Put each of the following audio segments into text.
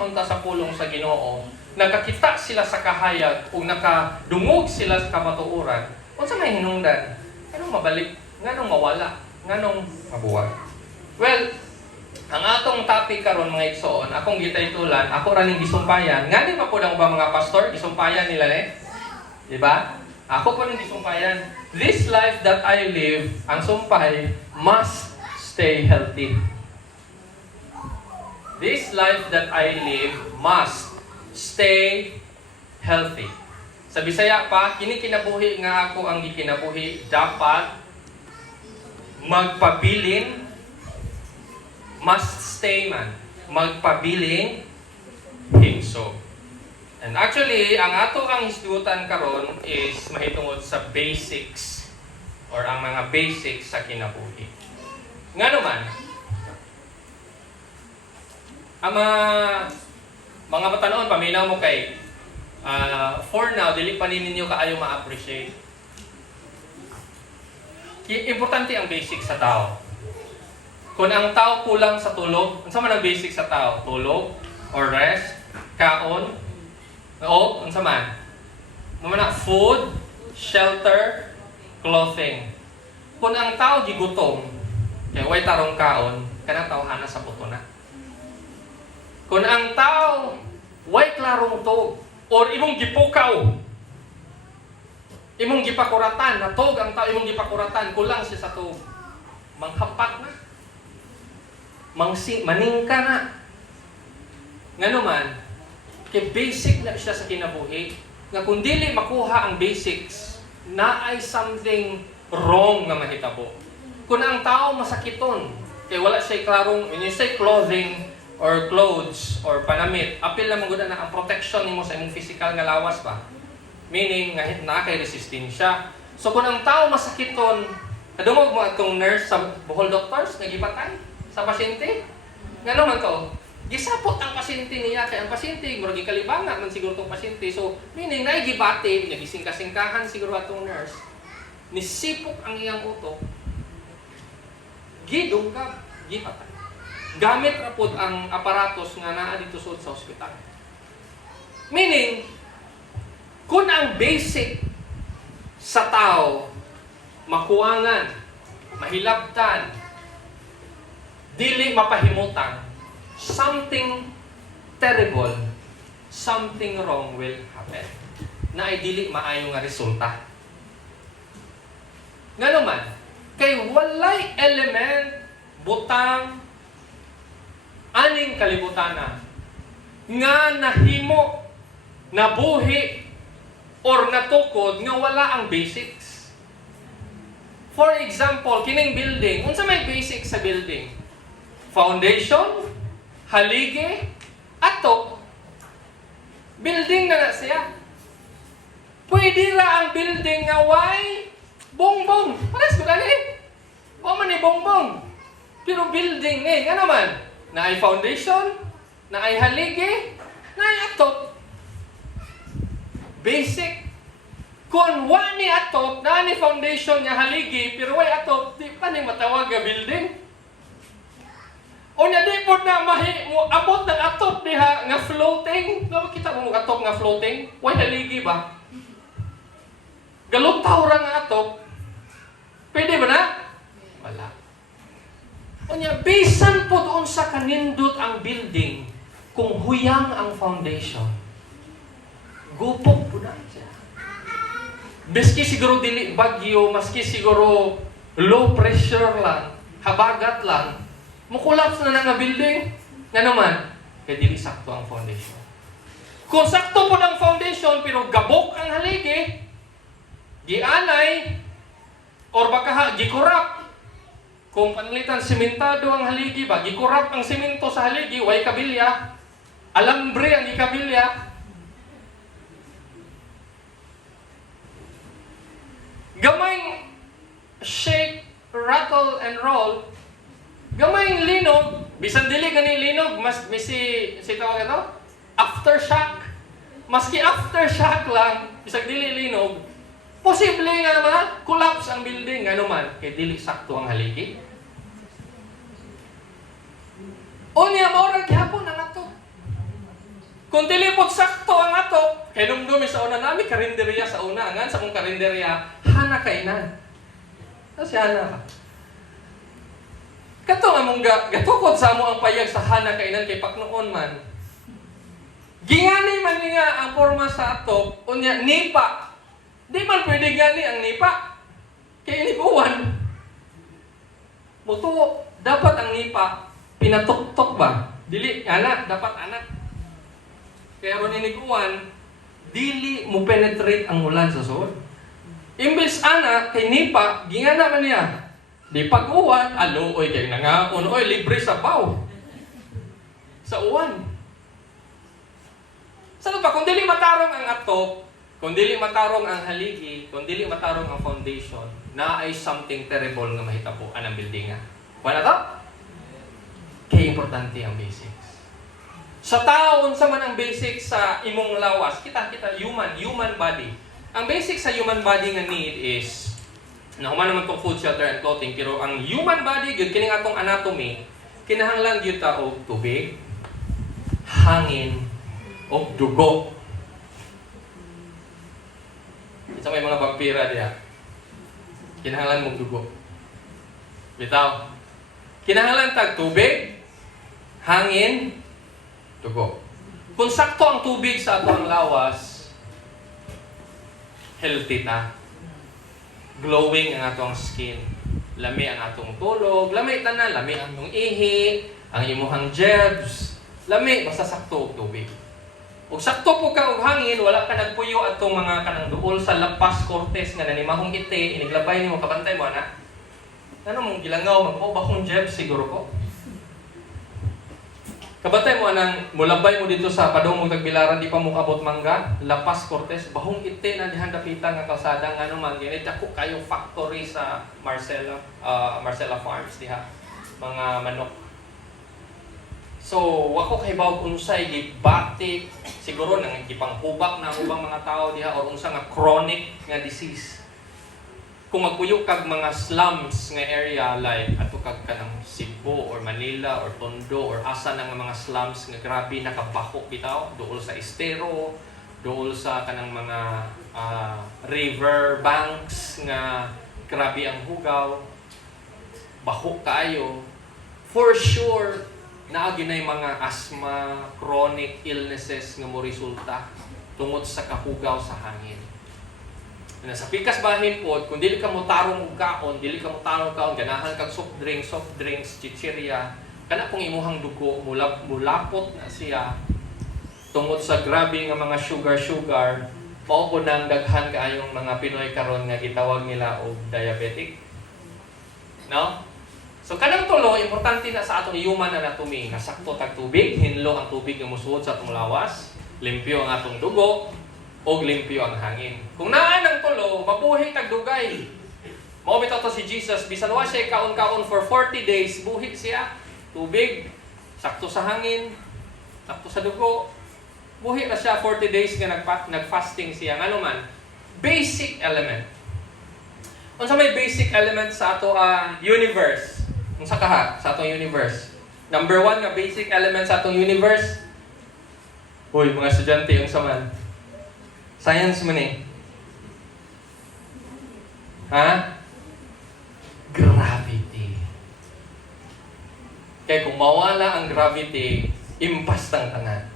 unta sa pulong sa Ginoo, nakakita sila sa kahayag o nakadungog sila sa kamatuoran, unsa may hinungdan? Anong mabalik? Nganong mawala? Nganong mabuwag? Well, ang atong topic karon mga igsoon, akong gitaytulan, ako ra ning gisumpayan. Ngani pa po ang ubang mga pastor gisumpayan nila ni? Di ba? Ako po ning gisumpayan. This life that I live, ang sumpay must stay healthy. This life that I live must stay healthy. Sa Bisaya pa, kini kinabuhi nga ako ang gikinabuhi, dapat magpabilin, must stay man, magpabiling himso. And actually, ang ato ang hisgutan karon is mahitungod sa basics or ang mga basics sa kinabuhi. Nga naman, ang mga batanon, paminaw mo kay, for now, dili pa ninyo kaayo ma-appreciate. Importante ang basic sa tao. Kung ang tao kulang sa tulog, ano man ang basic sa tao? Tulog, or rest, kaon, o, ano man? Ano man food, shelter, clothing. Kung ang tao gigutom, kaya way tarong kaon, kanang tao hana sa puto na. Kung ang tao way klarong tog, or imong gipukaw, imong gipakuratan, natog ang tao, imong gipakuratan, kulang siya sa tog. Manghapak na. Maningka na. Nga naman, kay basic na siya sa kinabuhi, nga kung dili makuha ang basics, na ay something wrong nga mahitabo. Kung ang tao masakiton, kay wala siya klarong, when you say clothing, or clothes, or panamit, apil na mong na ang protection nimo sa imong physical nga lawas pa. Meaning, na kay resistensya. So kung ang tao masakiton, kadungog mo atong nurse sa buhol doctors, nagipatay sa pasyente. Nga naman to, gisapot ang pasyente niya, kaya ang pasyente, murag gikalibangan man siguro itong pasyente. So, meaning, naigibate, nagisingka-singkahan siguro atong nurse, nisipok ang iyang utok, gidungkab, gipatay. Gamit na po ang aparatos nga naa dito sa ospital. Meaning, kung ang basic sa tao, makuwangan, mahilabtan, dili mapahimutan, something terrible, something wrong will happen. Na ay dili maayo nga resulta. Nga naman, kay walay element, butang, aning kalibutan nga nahimo, nabuhi, or natukod nga wala ang basics. For example, kining building, unsa may basics sa building? Foundation, haligi, atok. Building na siya. Pwede ra ang building nga way bongbong. Paras ko dali. O man ni bongbong. Pero building nga naman, na ay foundation, na ay haligi, na ay atok. Basic. Kung wa ni atok, na ni foundation nga haligi, pero way atok, di pa ni matawag nga building. O na di po na abot ng atok diha nga floating. No, kita mo atok nga floating? Way haligi ba? Galutaw ra nga atok. Pwede ba na? Wala. O niya, bisan po doon sa kanindot ang building, kung huyang ang foundation, gupok po na siya. Maski siguro dili bagyo, maski siguro low pressure lang, habagat lang, mukulaps na nga building. Nga naman, kaya dili sakto ang foundation. Kung sakto po ang foundation, pero gabok ang haligi, gianay, or baka gikurap. Kung panalitan simentado ang haligi ba, gikurap ang simento sa haligi, way kabilya, alambre ang gikabilya. Gamayng shake, rattle, and roll, gamayng linog, bisan dili gani linog, mas misi tawag ito, aftershock. Maski aftershock lang, bisag dili linog, posible nga collapse ang building, ano man, kay dili sakto ang haligi. O niya, maurag gihapon ang ato. Kung dili pod sakto ang atok, kay dumdumi sa una nami karinderya sa una, angan sa mong karinderya, hana kainan. Kasi hana ka. Kato nga mong gatukod sa mo ang payag sa hana kainan kay paknoon man. Gingani man niya ang forma sa atok, unya nipa. Di man pwede gani ang nipa. Kay iniguan. Mutuo, dapat ang nipa pinatuktok ba? Dili anak, dapat anak. Kaya ron iniguan, dili mo penetrate ang ulan sa suod. Imbes anak, kay nipa, gingana man niya. Di pag-uwan, alo, oy, kay nangakon, oy, libre sa baw. Sa uwan. Saan pa, kung dili matarong ang atok, kung dili matarong ang haligi, kung dili matarong ang foundation, na ay something terrible nga mahitapuan ang building nga. Wala to? Kaya importante ang basics. Sa tao, unsa man ang basics sa imong lawas, kita human body. Ang basic sa human body nga need is, nahuman naman itong food, shelter, and clothing, pero ang human body, yun, kining atong anatomy, kinahanglan yun ta og tubig, hangin, o dugo. Isa may mga vampira diya. Kinahanglan mong dugo. Bitaw. Kinahanglan tag tubig, hangin, dugo. Kung sakto ang tubig sa atong lawas, healthy ta. Glowing ang atong skin. Lami ang atong tulog. Lami tanan. Lami ang atong ihi. Ang imuhang jebs. Lami. Basta sakto ang tubig. Kung sakto po ka og hangin, wala ka nagpuyo atong mga kanang duol sa lapas cortes nga nanimahong ite, iniglabay nimo kabantay mo ana. Ano mong gilangaw magpobakong jebs siguro ko. Kabantay mo anang mulabay mo dito sa padong mong tagbilaran, di pa mo kabot mangga, lapas cortes, bahong ite na dihan dapita nga kalsada nga naman gini dako kayo factory sa Marcela Farms diha, mga manok. So wako kay bawog unsay gibatik siguro nang gipanghubak na ubang mga tao diha or unsa nga chronic nga disease. Kung magpuyo kag mga slums nga area like ato kag kanang Cebu or Manila or Tondo or asa nang mga slums nga grabe nakabaho bitaw duol sa estero, duol sa kanang mga river banks nga grabe ang hugaw, baho kaayo, for sure naa ginay mga asthma, chronic illnesses nga mo resulta tungod sa kahugaw sa hangin. Sa pikas bahin po, kung dili ka mo tarong og kaon, ganahan kag soft drinks, chichirya, kana kung imuhang dugo, mulapot na siya tungod sa grabe nga mga sugar, mao po nang daghan kaayong mga Pinoy karon nga gitawag nila og diabetic. No? So kanang tulo, importante na sa atong human anatomy, nga sakto tag tubig, hinlo ang tubig nga mosuod sa atong lawas, limpyo ang atong dugo, og limpyo ang hangin. Kung naa ng tulo, mabuhi tag dugay. Mao bitaw to si Jesus, bisan wa siya kaon-kaon for 40 days, buhi siya. Tubig, sakto sa hangin, sakto sa dugo. Buhi na siya 40 days nga nag-fasting siya. Ano man, basic element. Unsa may basic element sa ato universe? Unsa kaha sa atong universe? Number 1 nga basic element sa atong universe. Hoy, mga estudyante, unsa man? Science man eh. Ha? Gravity. Kaya kung mawala ang gravity, impas ng tanan.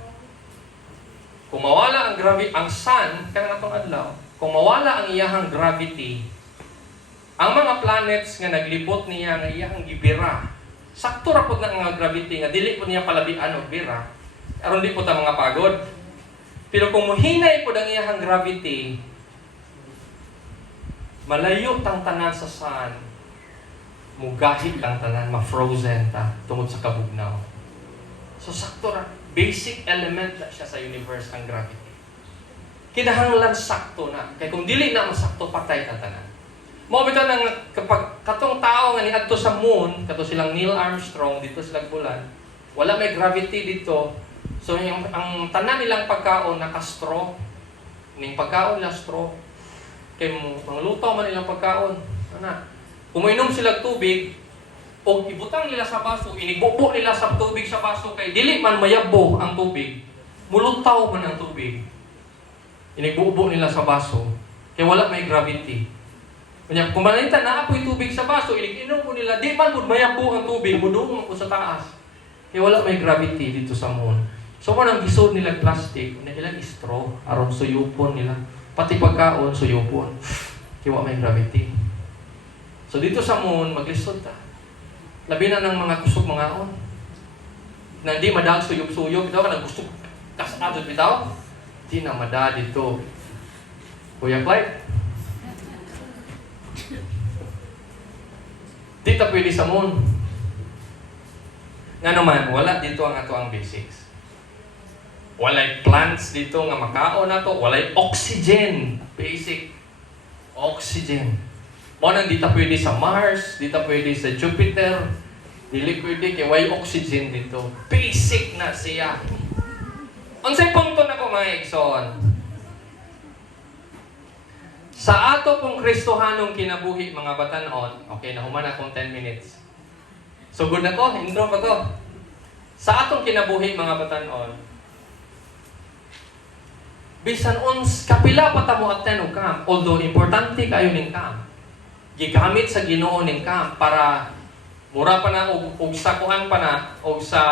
Kung mawala ang gravity, ang sun, kaya natong adlaw, kung mawala ang iyahang gravity, ang mga planets nga naglibot niya nga iyahang gibira, sakto ra pud na nga gravity nga dili po niya palabian og bira, aron di po ta mga pagod. Pero kung muhinay po ang iyahang gravity, malayo tang tanan sa sun, mugahit lang tanan, ma-frozen ta, tungod sa kabugnaw. So sakto ra, basic element na siya sa universe ang gravity. Kinahanglan sakto na. Kaya kung dili na masakto, patay ta tanan. Mao bitaw nang kapag katong tao nga niadto sa moon, kato silang Neil Armstrong, dito sila bulan, wala may gravity dito. So ang tanan nilang pagkaon naka-straw. Ning pagkaon nila straw. Kay mga luto man nilang pagkaon. Ana. Kung mainom sila tubig o ibutang nila sa baso, inibubo nila sa tubig sa baso kay dili man mayabo ang tubig. mulutaw man ang tubig. Inigbubo nila sa baso, kaya wala may gravity. Kanya, kung manita na apoy tubig sa baso, inig-inom po nila, di man po mayampo ang tubig, mudungo po sa taas. Kaya wala may gravity dito sa moon. So, kung gisod nila plastic, ilang straw, aron suyupon nila. Pati pagkaon, suyupon. Kaya wala may gravity. So, dito sa moon, maglisod ta. Labi na ng mga kusog mga on. Na hindi madal suyop-suyop. Ito ka na gusto kasadod bitaw. Hindi na madal dito. Kuya Clyde. Di ta pwede sa moon. Nga naman, wala dito ang ato ang basics. Walay plants dito nga makaon na to. Walay oxygen. Basic. Oxygen. O nang di ta pwede sa Mars, di ta pwede sa Jupiter, dili pwede kay way oxygen dito. Basic na siya. Unsay punto na ko mga igsoon? Sa ato pong Kristohanong kinabuhi mga batan-on, okay, nahuman akong 10 minutes. Sugod na ko, intro pa to. Sa atong kinabuhi mga batan-on, bisan uns kapila pa ta mo attend og camp, although importante kayo ning camp. Gigamit sa Ginoo ning camp para mura pa na og sa kuan pa na og sa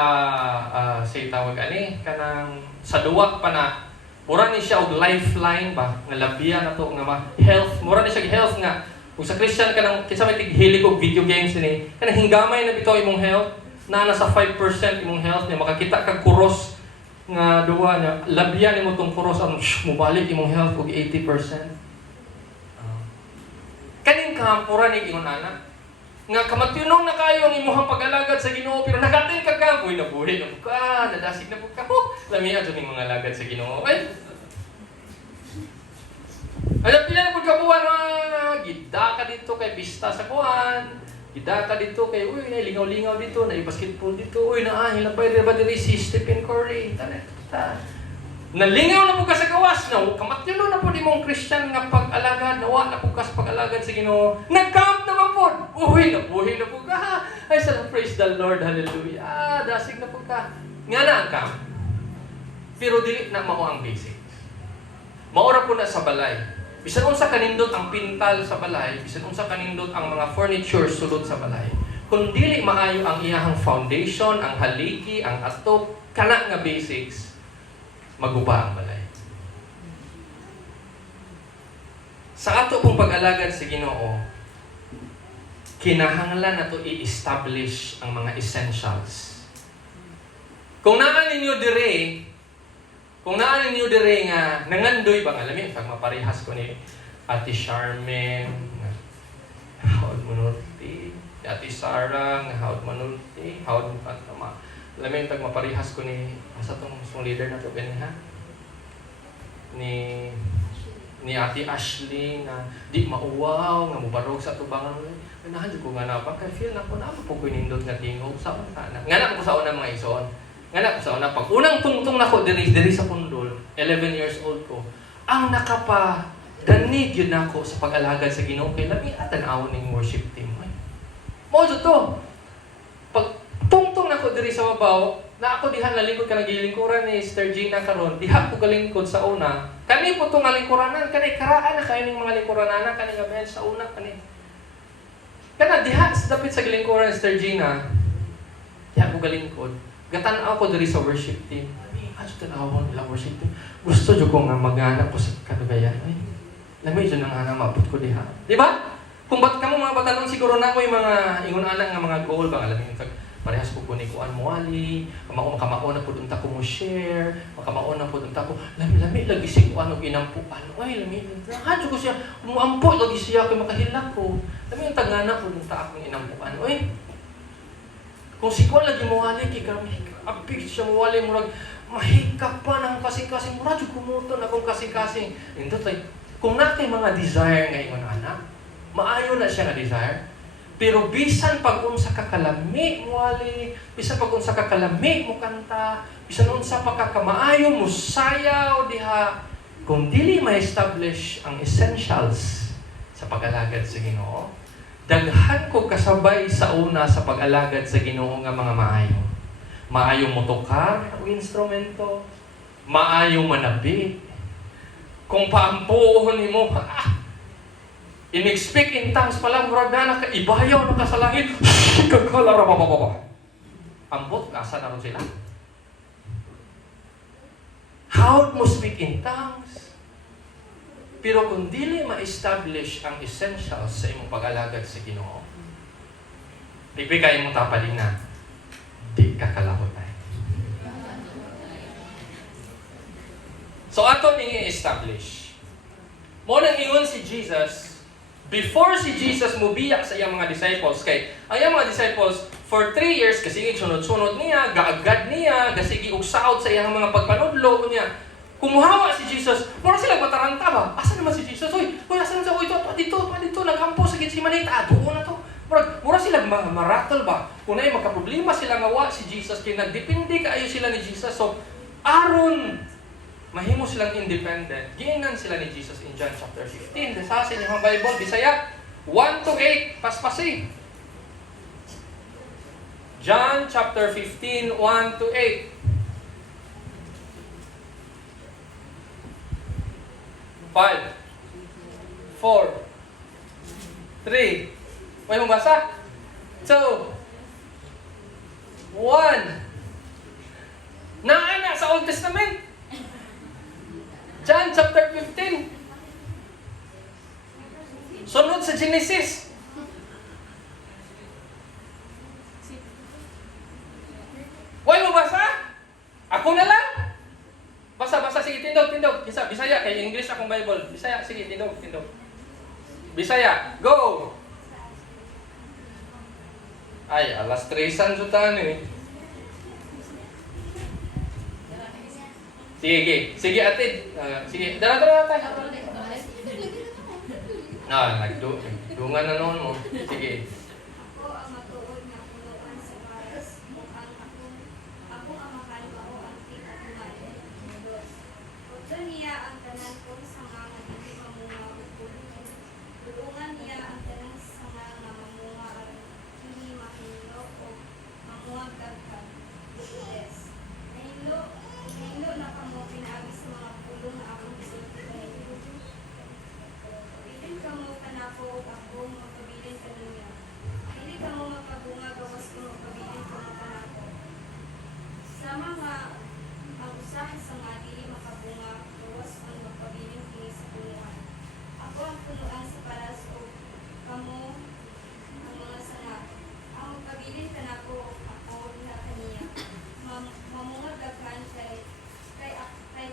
say tawag ani kanang sa duwa pa na mura ni siya og lifeline ba nga labiya na to nga health, mura ni siya health nga kung sa Christian kanang kinsa may tighilig og video games ni kanang hinggamay na bitaw imong health na nasa 5% imong health niya makakita kag kuros nga duwa niya labiya nimo tong kuros ang mobalik imong health og 80%. Kaning kampura ni ingon ana nga kamatunong na kayo ang imuhang pag-alagad sa Ginoo pero nagatin ka kapoy na buhi na ka nadasig na pud ka ho lami ato ning mga alagad sa Ginoo ay pila na pud ka buwan gida ka dito kay pista sa kuan gida ka dito kay uy na lingaw-lingaw dito na basketball dito uy na hilapay ba diri si Stephen Curry ta nalingaw na po ka sa gawas na kamatyon na po di mong Christian nga pag-alagad nawa na po ka sa pag-alagad sa Ginoo nag-camp naman po uwi na po ka ay sa praise the Lord hallelujah dasig na po ka nga na ang camp pero dili na mao ang basics maura po na sa balay bisan unsa kanindot ang pintal sa balay bisan unsa kanindot ang mga furniture sulod sa balay kung dili maayo ang iyahang foundation ang haligi ang atop kana nga basics maguba ang balay. Sa ato pong pag-alagad sa Ginoo, kinahanglan na to i-establish ang mga essentials. Kung naan ninyo dire nga nangandoy ba nga lami pag maparehas ko ni Ate Charmaine, hawd manulti, Ate Sarah, hawd manulti, hawd patama. Lamin tag maparihas ko ni asa tong leader na to gani ha ni Ate Ashley na di mauwaw nga mubarog sa tubangan mo ganahan ko nga na pa kay feel na ko na po ko nindot nga tingog sa una nga na ko sa una mga ison nga na ko sa una pag unang tungtong nako diri sa pundol 11 years old ko ang nakapa danig yun nako sa pag-alagad sa Ginoo kay labi atan-awon ning worship team mo to pag tungtong nako diri sa mabaw na ako diha nalingkod ka nagilingkuran ni Sister Gina karon diha ko galingkod sa una kani po tong lingkuranan kani karaan na kayo ning mga lingkuranan kani nga bench sa una kani kana diha sa dapit sa gilingkuran ni Sister Gina diha ko galingkod gatan-aw ko diri sa worship team ato tanawon ila worship team gusto jud ko nga magana ko sa kadugayan ay lamay jud nang ana maabot ko diha di ba kung bat kamo mga batanon siguro na ko yung mga ingon ana nga mga goal ba alam yung parehas ko ni kuan mo ali makamaon na pud unta ko mo share makamaon na pud unta ko lami lagi si kuan og inampuan oy lami hadyo ko siya muampo lagi siya kay makahilak ko lami ang tagana pud unta akong inampuan oy kung si kuan lagi mo ali kay kami abig siya mo ali murag mahikap pa nang kasing-kasing murag jud kumuton akong kasing-kasing indot ay kung natay mga desire nga ingon ana maayo na siya nga desire. Pero bisan pag unsa ka kalami mo ali, bisan pag unsa ka kalami mo kanta, bisan unsa pa ka kamaayo mo sayaw diha, kung dili ma-establish ang essentials sa pag-alagad sa Ginoo, daghan ko kasabay sa una sa pag-alagad sa Ginoo nga mga maayo. Maayo mo tokar o instrumento, maayo manabi. Kung paampuon nimo, in-speak in tongues pala, murag na nakaibayaw na ka sa langit. Kakalara pa. Ambot, asa na rin sila. How mo speak in tongues? Pero kung dili ma-establish ang essentials sa imong pag-alagad sa Ginoo, pipikay mo tapaling na, di ka kalahutay. So ato i-establish. Mo nang ingon si Jesus, before si Jesus mubiyak sa iyang mga disciples, kay ang iyang mga disciples, for 3 years, kasigig sunod-sunod niya, gaagad niya, kasigi ugsaot sa iyang mga pagpanudlo niya. Kumuhawa si Jesus, mura sila mataranta ba? Asa naman si Jesus? Uy, asa naman siya? Uy, dito, nagkampo sa si Manita. Doon na to. Mura sila maratol ba? Kung na magka-problema sila ngawa si Jesus, kaya nagdepende kaayo sila ni Jesus. So, aron mahimo silang independent. Giingnan sila ni Jesus in John chapter 15. Sa inyong Bible, Bisaya, 1-8, paspasi. John chapter 15, 1-8. 5, 4, 3. May mo basa? 2, 1. Naana sa Old Testament. John chapter 15. Sunod sa Genesis. Why mo basa? Ako na lang. Basa, sige, tindog. Bisaya, kay English akong Bible. Bisaya, sige, tindog. Bisaya, go! Ay, alas 3 jutaan eh. Sige, atid. Sige, dala tayo. Nagdungan na noon mo. Sige. Ako ang matuod na punuan sa paras, ako ang makalmao ang tingatuan ng Diyos. Pagka niya ang tanan kong sanga nga hindi mamunga o pulungan. Tulungan niya ang tanan sanga nga mamunga aron hindi mahilo o mamunga daghan. Yes. Nahilo na kamo pinaagi sa mga pulong na akong isulti kayo. Bilin kamo kanako ako magpabilin kaninyo. Hindi ka mo magpabunga gawas ko magpabilin ko ng kanako. Sama nga ang usahan sa nga dili makabunga gawas ang magpabilin kini sa punuan. Ako ang punuan sa paras o kamo ang mga sanga. Ang magpabilin kanako ako na kaniya. Mamungag daghan kay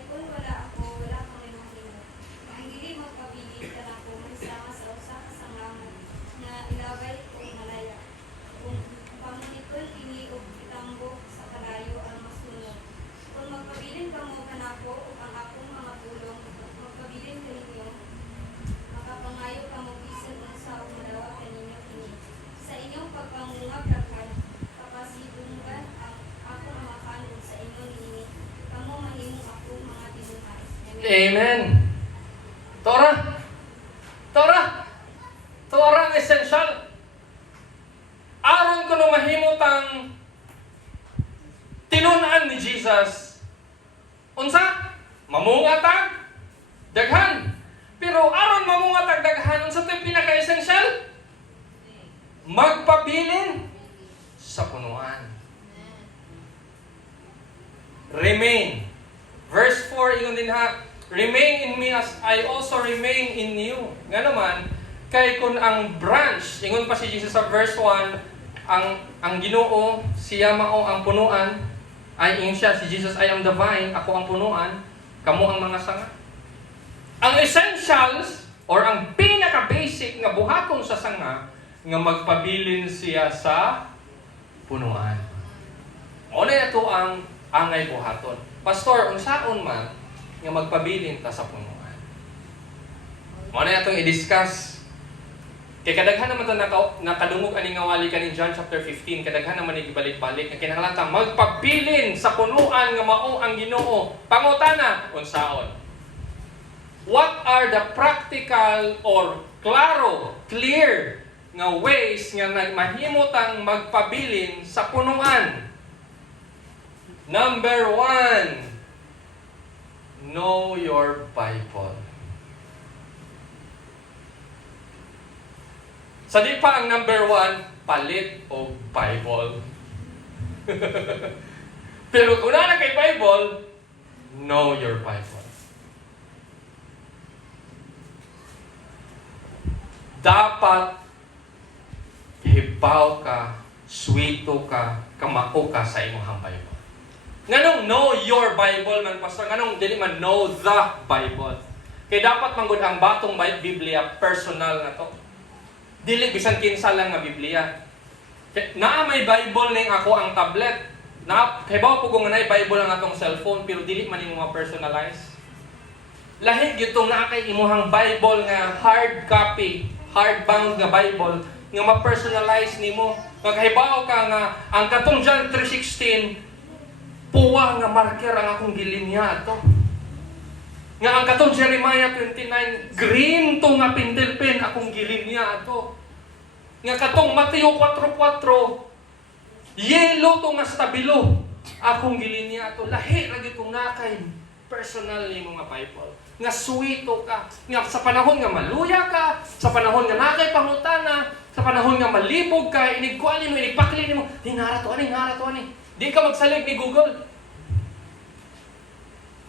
kung wala ako, wala kang mahimo. Ang dili magpabilin kanako magsama sa usa ka sangangan na ilabay o malaya. Kung pamunikon ini og itambok sa kalayo ang masunod. Kung magpabilin kamo kanako ug ang akong mga tulong, magpabilin kaninyo, makapangayo kamo bisan unsa ug madawat kaninyo kini. Sa inyong pagpangungab daghan, kapasidunggan ang akong mga kanon sa inyo nini, kamo mahimong akong mga tinuhay. Amen. Tora ang essential. Aron ko nung mahimutang tinunan ni Jesus. Unsa? Mamungatag daghan. Pero aron mamungatag daghan, unsa to yung pinaka-essential? Magpabilin sa punuan. Remain. Verse 4, ingon din ha, remain in me as I also remain in you. Nga naman, kay kun ang branch, ingon pa si Jesus sa verse 1, ang Ginoo, siya mao ang punuan, ay ingon siya, si Jesus, I am the vine, ako ang punuan, kamo ang mga sanga. Ang essentials, or ang pinaka-basic nga buhaton sa sanga, nga magpabilin siya sa punuan. O na ito ang angay buhaton. Pastor, unsaon man nga magpabilin ta sa punuan. Mo na itong i-discuss. Kay kadaghan naman ito nakadungog aning ngawali kaning John chapter 15, kadaghan naman ibalik-balik nga kinahanglan ta magpabilin sa punuan nga mao ang Ginoo. Pangutana, unsaon? What are the practical or clear nga ways nga mahimutang magpabilin sa punuan? Number 1, Know your Bible. Sa di pa ang number 1, palit o Bible. Pero kung na kay Bible, know your Bible. Dapat hibaw ka, sweeto ka, kamao ka sa imong Bible. Nganong know your Bible man, pastor? Nganong dili man know the Bible? Kaya dapat manggod ang batong Biblia personal na to. Dili bisan kinsa lang nga Biblia. Naa may Bible ning ako ang tablet. Na hibaw po kung nay Bible ang atong cellphone pero dili man imo ma-personalize. Lahi gyud tong naa kay imuhang Bible nga hard copy, hardbound nga Bible nga ma-personalize nimo. Maghibaw ka nga ang katong John 3:16 puwa nga marker ang akong gilinya ato. Nga ang katong Jeremiah 29 green to nga pindilpin akong gilinya ato. Nga katong Mateo 4:4 yellow to nga stabilo akong gilinya ato. Lahi ra gyud kung nakay personal nimo nga Bible. Nga sweeto ka, nga sa panahon nga maluya ka, sa panahon nga nakay pangutana, sa panahon nga malibog ka, inigkuan mo, inigpakli nimo, hinara to ani. Di ka magsalig ni Google.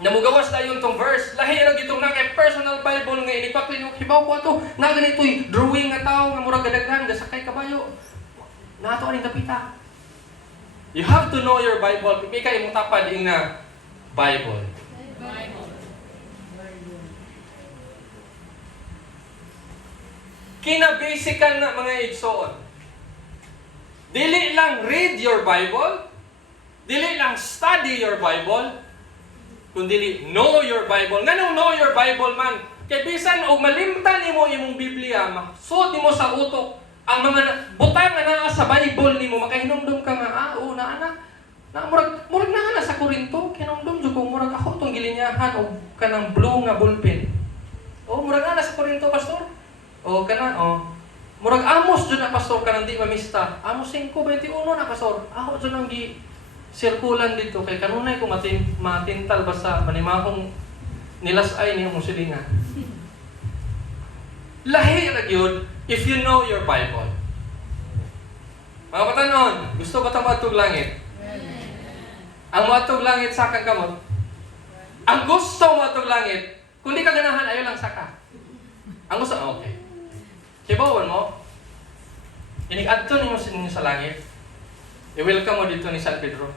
Namugawas dayon tong verse. Lahi ra gitong na kay personal Bible nga inipakli nimo, hibaw ko ato, na ganitoy drawing nga tao nga murag gadaghan gasakay kabayo. Nato ani dapita. You have to know your Bible. Pipika imong tapad ing na Bible. Kina-basican na mga igsoon. Dili lang read your Bible, dili lang study your Bible, kundi know your Bible. Nganong know your Bible man? Kay bisan og malimtan nimo imong Biblia, masuot nimo sa utok ang mga butang nga naa sa Bible nimo, makahinumdum ka nga na murag na sa Korinto, kinumdum jud ko murag ako tong gilinyahan og kanang blue nga ballpen. Murag na sa Korinto, pastor. Murag Amos dyan na pastor ka nang di mamista. Amos 5:21 na pastor. Ako dyan ang sirkulan dito. Kay kanunay ko matintal basta manimahong nilasay niya mong silingan. Lahi na yun if you know your Bible. Mga patanon, gusto ba ito matug langit? Ang matug langit sa kang kamot. Ang gusto matug langit, kung di ka ganahan, ayaw lang saka. Ang gusto, okay. Hibawan mo, inig-adto niyo sa langit, i-welcome mo dito ni San Pedro.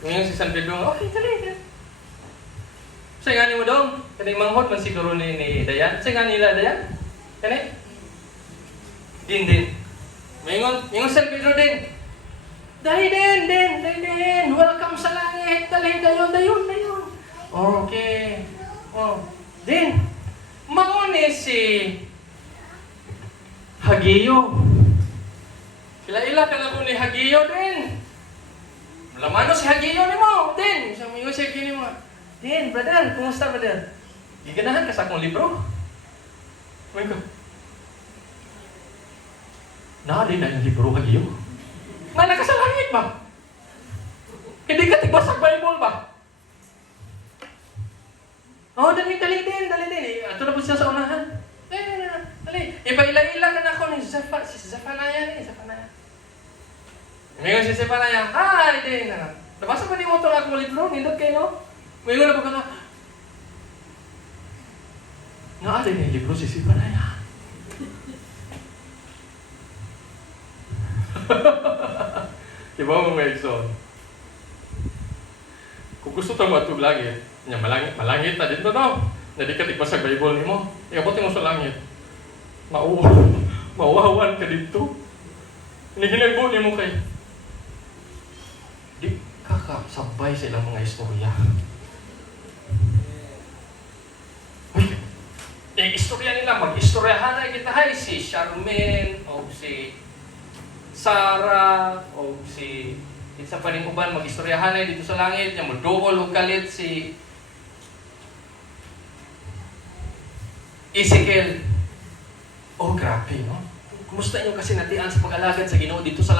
Ngayon si San Pedro, okay, dali. Say nga ni mo dong, kanay manghot man siguro ni Dayan. Say nga nila Dayan, kanay? Din. Ngayon San Pedro din. Dali din. Welcome sa langit. Dali, dayon. Okay. Din. Mauni si Hagiyo. Ila ka na ni Hagiyo din. Lamano si Hagiyo ni mo. Din. Isang mingo siya kini mo. Din, brother. Kumusta, brother? Giganahan ka sa akong libro. Uy ko. Din na yung libro, Hagiyo. Nga ka sa langit ba? Hindi ka tigbasag Bible ba? Dali din. Ato na po siya sa unahan. Dali. Iba-ila-ila ka na ako ni Zephaniah. Ngayon si Zephaniah, hi, din na. Nabasa pa ni mo itong akong libro, nindot kayo, no? Ngayon na po ka na. Naalin yung libro si Zephaniah. Diba mo mga igsoon? Kung gusto tayo matug langit, malangit na dito daw. Na di ka tigpa sa Bible ni mo. Ikabuti mo sa langit. Mauwawan ka dito. Hinihinagbo ni mo kay. Di kakasabay sa ilang mga istorya. Istorya nila, mag-istoryahan na kita. Hay, si Charmaine, o si Sarah, o si isa pa rin uban, mag-istoryahan na dito sa langit. Yung madukol o galit si Ezekiel. Grabe, no? Kumusta inyo kasi natian sa pag-alagad sa Ginoo dito sa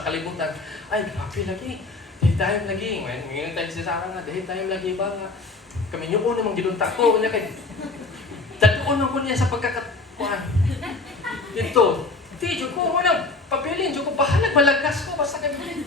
kalibutan? Ay, grabe lagi. Daytime lagi. Ngayon tayo si Sarah nga, daytime lagi ba nga? Kami nyo po namang ginunta ko. Kanya kay tatuon ko niya sa pagkakatuan. Dito. Tiyo ko, walang pabilin. Diyo ko, bahalag, malagas ko. Basta kami.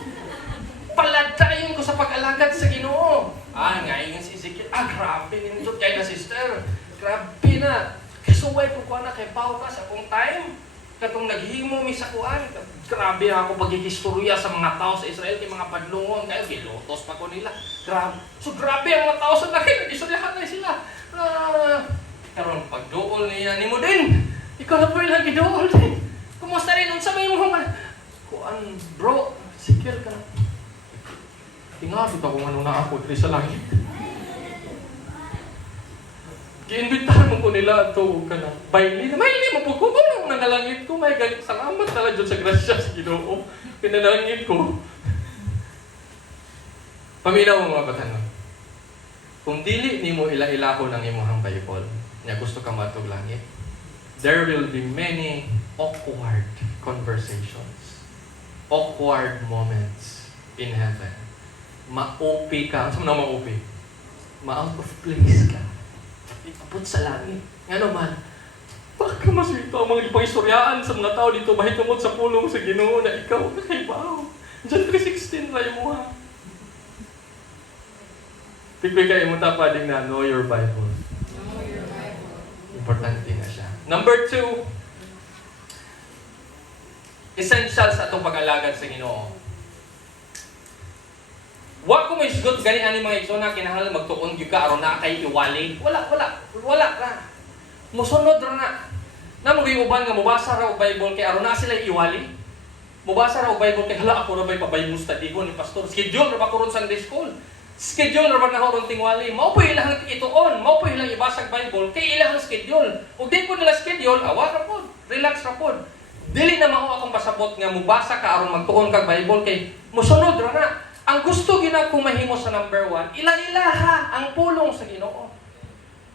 Paladayon ko sa pag-alagad sa Ginoo. Ngayon si Ezekiel. Grabe nindot kay na sister. Grabe na. Kasuway po ko na kay Pao ka sa akong time. Katong naghimo mi sa kuan. Grabe ako pagkikistorya sa mga tao sa Israel. Kay mga padlungon kayo. Gilotos pa ko nila. Grabe. So grabe ang mga tao sa laki. Nag-istoryahan na sila. Karon pagduol niya ni mo din. Ikaw na po ilang giduol din. Kumusta rin? Unsa may mga kuan bro. Ezekiel ka na. Tingabot ako ano na ako diri sa langit. Giimbitahan mo ko nila ito ka na. Baili na. May lima po ko. Kung nangalangit ko, may galit. Salamat na dyan sa grasya sa Ginoo. Pinalangit ko. Paminaw mo mga batanon. Kung dili ni mo ila-ilaho ng imuhang Bible, niya gusto ka matog langit, there will be many awkward conversations. Awkward moments in heaven. Ma-OP ka. Ano na ma-OP? Ma-out of place ka. Ipapot sa langit. Nga naman, baka maswito ang mga ipangistoryaan sa mga tao dito mahitumot sa pulong sa Ginoo na ikaw kakaibaw. John 3:16 tayo mo ha. Tigpay kayo mo tapading na know your Bible. Know your Bible. Importante na siya. Number 2, essential sa itong pag-alagad sa Ginoo. Wa ko may sugot gani ani mga igsoon na kinahanglan magtuon gyud ka aron na kay iwali. Wala ra. Mosunod ra na. Namo gyud uban nga mobasa ra og Bible kay aron na sila iwali. Mobasa ra og Bible kay hala ako ra bay pa-Bible study ko ni pastor. Schedule ra ba ko ron Sunday school. Schedule ra ba na ron tingwali. Mao po ilang ituon, mao po ilang ibasag Bible kay ilang schedule. Ug di po nila schedule, awa ra pod. Relax ra pod. Dili na mao akong pasabot nga mobasa ka aron magtuon kag Bible kay mosunod ra na. Ang gusto gina kong mahimo sa number 1, ila-ilaha ang pulong sa Ginoo.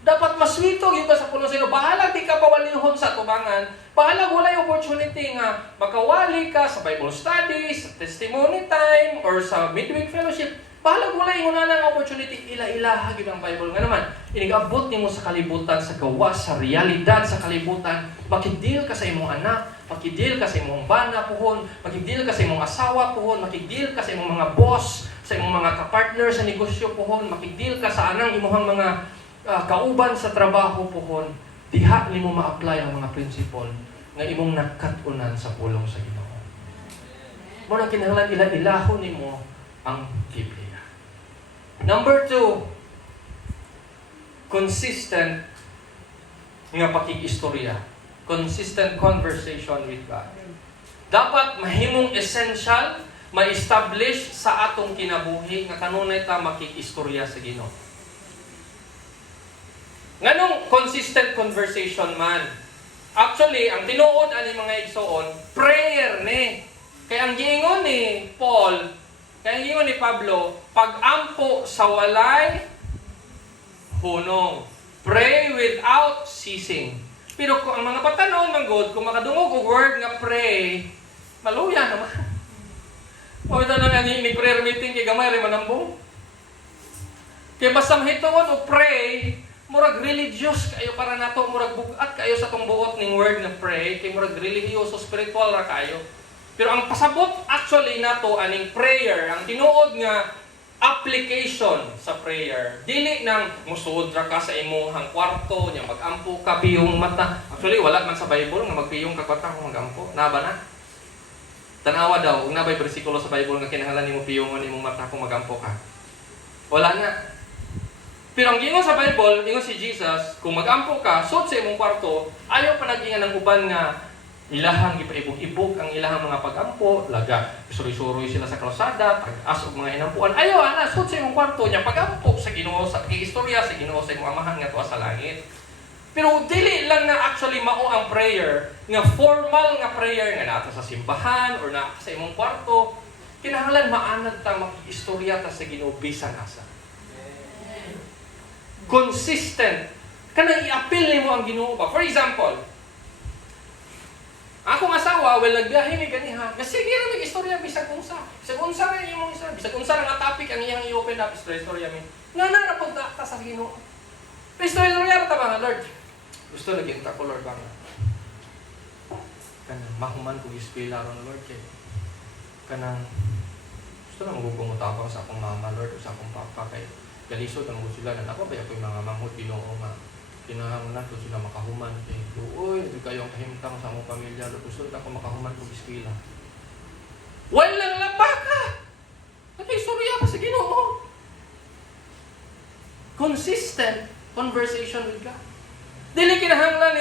Dapat maswito yung ka sa pulong sa Ginoo. Bahala di ka pawalihon sa tubangan. Bahala walay opportunity nga makawali ka sa Bible studies, sa testimony time, or sa midweek fellowship. Bahala walay una ng opportunity. Ila-ilaha yun ang Bible. Nga naman, inigabot nimo sa kalibutan, sa gawas, sa realidad sa kalibutan. Makidil ka sa imong anak, makidil ka sa imong bana puhon, makidil ka sa imong asawa puhon, makidil ka sa imong mga boss, sa imong mga kapartner sa negosyo puhon, makidil ka sa anang imong mga kauban sa trabaho puhon. Diha nimo ma-apply ang mga principle nga imong nagkatunan sa pulong sa Ginoo. Mo na kinahanglan ila-ilahon nimo ang Biblia. Number 2, consistent nga pakikistorya. Consistent conversation with God. Dapat mahimong essential, ma-establish sa atong kinabuhi nga kanunay ta makikistorya sa Ginoo. Nganong consistent conversation man? Actually, ang tinuod ani mga igsoon, prayer ni. Kaya ang giingon ni Paul, kaya ang giingon ni Pablo, pag-ampo sa walay hunong. Pray without ceasing. Pero kung ang mga patanon ng God, kung makadungog o word nga pray, maluya naman. Pagkita na nga ni prayer meeting kay gamay rin manambong. Kaya basta mahituon o pray, murag religious kayo para nato, murag bugat kayo sa tong buot ning word nga pray, kay murag religyoso, spiritual ra kayo. Pero ang pasabot actually nato aning prayer, ang tinuod nga application sa prayer. Dili nang musuod ra ka sa imong kwarto, nya mag-ampo ka piyong mata. Actually wala man sa Bible nga magpiyong ka kwarta kung mag-ampo. Naba na? Tanawa daw, ug nabay bersikulo sa Bible nga kinahanglan nimo piyongon imong mata kung mag-ampo ka. Wala nga. Pero ang gingon sa Bible, ingon si Jesus, kung mag-ampo ka, suot sa imong kwarto, ayaw pa nagingan ng uban nga ilahang ipaibog-ibog ang ilahang mga pag-ampo, laga, suroy-suroy sila sa kalsada, tag-as og mga inampuan. Ayaw, suot sa imong kwarto niya, pag-ampo sa Ginoo, sa istorya sa Ginoo, sa imong amahan nga tuwa sa langit. Pero dili lang na actually mao ang prayer, nga formal nga prayer, nga nata sa simbahan, or na sa imong kwarto, kinahanglan maanad ta makikistorya ta sa Ginoo bisan asa. Consistent. Kanang i-appeal nimo ang Ginoo ba? For example, akong asawa, well, nagbiyahe mi ganiha. Sige na mag-istorya, bisag unsa. Bisag unsa nga imong isa. Bisag unsa nga topic ang iyang i-open up, istorya mi. Nga na po ta sa Ginoo. Istorya ta ba nga, Lord? Gusto lagi ta ko, Lord, ba nga? Kanang mahuman ko eskwela ron, Lord, kay kanang gusto na magugumutapang sa akong mama, Lord, o sa akong papa, kay galisod ang mo sila na ako ba ako'y mga manghod Ginoo nga kinahanglan ko sila makahuman kay uy, hindi kayong kahimtang sa among pamilya, Lord, gusto na ako makahuman ko eskwela. Walang lamba ka! Nag-istorya ka sa Ginoo. Consistent conversation with God. Dili kinahanglan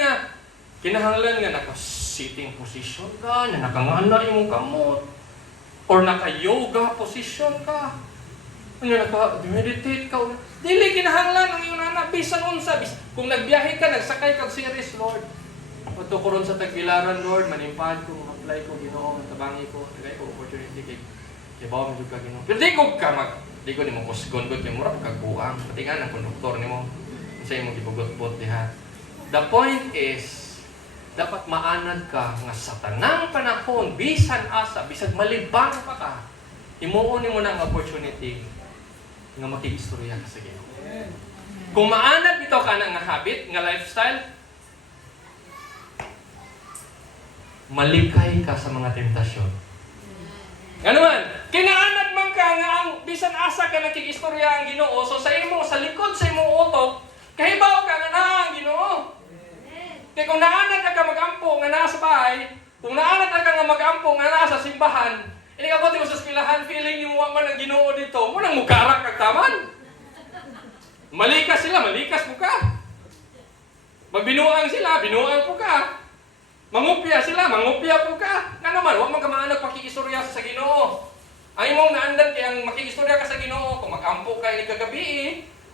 nga naka-sitting position ka, na nakangana imong kamot, or naka-yoga position ka, nga naka-meditate ka. Dili kinahanglan ang iyong nana, bisan unsa. Kung nagbiyahe ka, nagsakay kag series, Lord. Pato ko ron sa Tagbilaran, Lord, manimpad ko, apply ko, Ginoo, tabangi ko, tagay ko opportunity kay bawa mo ka, Ginoo. Pero di ko nimo kusgon kay mura kagbuang. Pati nga ng konduktor nimo sa imong gibugot-bot diha. The point is, dapat maanad ka nga sa tanang panahon, bisan asa, bisag malibang pa ka, himuon nimo na ang opportunity nga makikistorya ka sa Ginoo. Kung maanad bitaw ka na nga habit, nga lifestyle, malikay ka sa mga tentasyon. Ano man, kinaanad man ka nga ang bisan asa ka nakikistorya ang Ginoo, so sa imo, sa likod sa imong utok, kahibaw ka nga na ang Ginoo. Kaya kung naanad ka mag-ampo nga nasa bahay, kung naanad ka nga mag-ampo nga nasa simbahan, hindi ka mo sa eskwelahan, feeling mo man ang Ginoo dito, mo nang mukarak kag taman. Malikas sila, malikas mo ka. Magbinuang sila, binuang po ka. Mangupya sila, mangupya po ka. Nga naman, huwag magkamaanag pakikistorya sa Ginoo. Ay mong naandan kaya ang makikistorya ka sa Ginoo, kung mag-ampo ka ini kagabi,